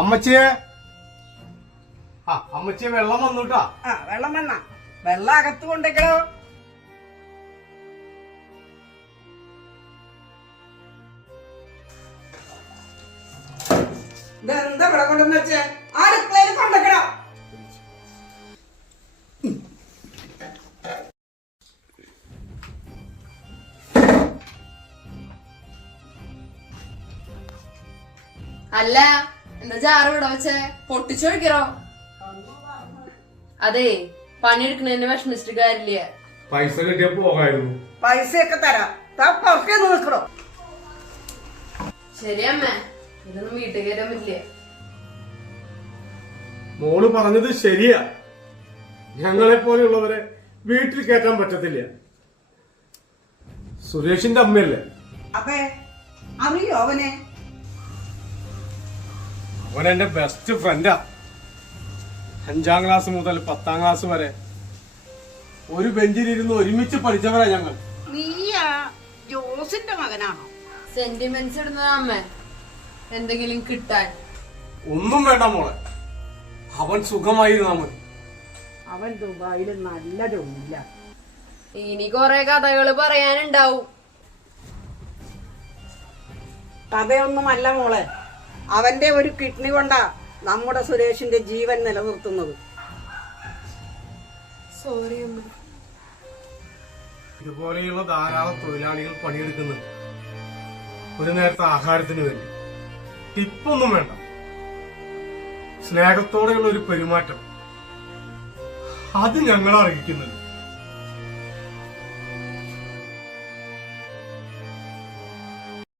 അമ്മച്ചിയെ അമ്മച്ചിയെ വെള്ളം വന്നുട്ടാ. വെള്ളം വന്ന വെള്ളം അകത്ത് കൊണ്ടേക്കണോ? ഇതെന്താ ഇവിടെ കൊണ്ടെന്ന് വെച്ചേ? അടുക്കളയിൽ കൊണ്ടേക്കണോ? അല്ല എന്താ ജാറ് ഇവിടെ വെച്ചേ? പൊട്ടിച്ചൊഴിക്കറോ? അതെ, പണിയെടുക്കണേന് വിഷമിച്ചിട്ട് കാര്യമില്ല. പൈസ കിട്ടിയ പോകായിരുന്നു. പൈസയൊക്കെ തരാം. പുറത്തേ നിൽക്കണോ? ശരിയമ്മേ, ഇതൊന്നും വീട്ടിൽ കയറാൻ പറ്റില്ല. മോള് പറഞ്ഞത് ശരിയാ. ഞങ്ങളെ പോലെയുള്ളവരെ വീട്ടിൽ കയറ്റാൻ പറ്റത്തില്ല. സുരേഷിന്റെ അമ്മയല്ലേ? അതെ, അറിയോ അവനെ? അവൻ എന്റെ ബെസ്റ്റ് ഫ്രണ്ടാ. 5ാം ക്ലാസ് മുതൽ 10ാം ക്ലാസ് വരെ ഒരു ബെഞ്ചിലിരുന്ന് ഒരുമിച്ച് പഠിച്ചവരാ ഞങ്ങൾ. നീയാ ജോസിന്റെ മകനാണോ? സെന്റിമെന്റ്സ് ഇടുന്നതാ അമ്മേ, എന്തെങ്കിലും കിട്ടാൻ. ഒന്നും വേണ്ട മോളെ, അവൻ സുഖമായിരുന്നാ മതി. അവൻ ദുബായിൽ നല്ല ജോലിയില്ല. ഇനി കൊറേ കഥകള് പറയാനുണ്ടാവും. കഥയൊന്നുമല്ല മോളെ, അവന്റെ ഒരു കിഡ്നി കൊണ്ടാ നമ്മുടെ സുരേഷിന്റെ ജീവൻ നിലനിർത്തുന്നത്. സോറി അമ്മ. ഇതുപോലെയുള്ള ധാരാളം തൊഴിലാളികൾ പണിയെടുക്കുന്നുണ്ട് ഒരു നേരത്തെ ആഹാരത്തിന് വേണ്ടി. ടിപ്പൊന്നും വേണ്ട, സ്നേഹത്തോടെയുള്ള ഒരു പെരുമാറ്റം, അത് ഞങ്ങൾ അറിയിക്കുന്നുണ്ട്.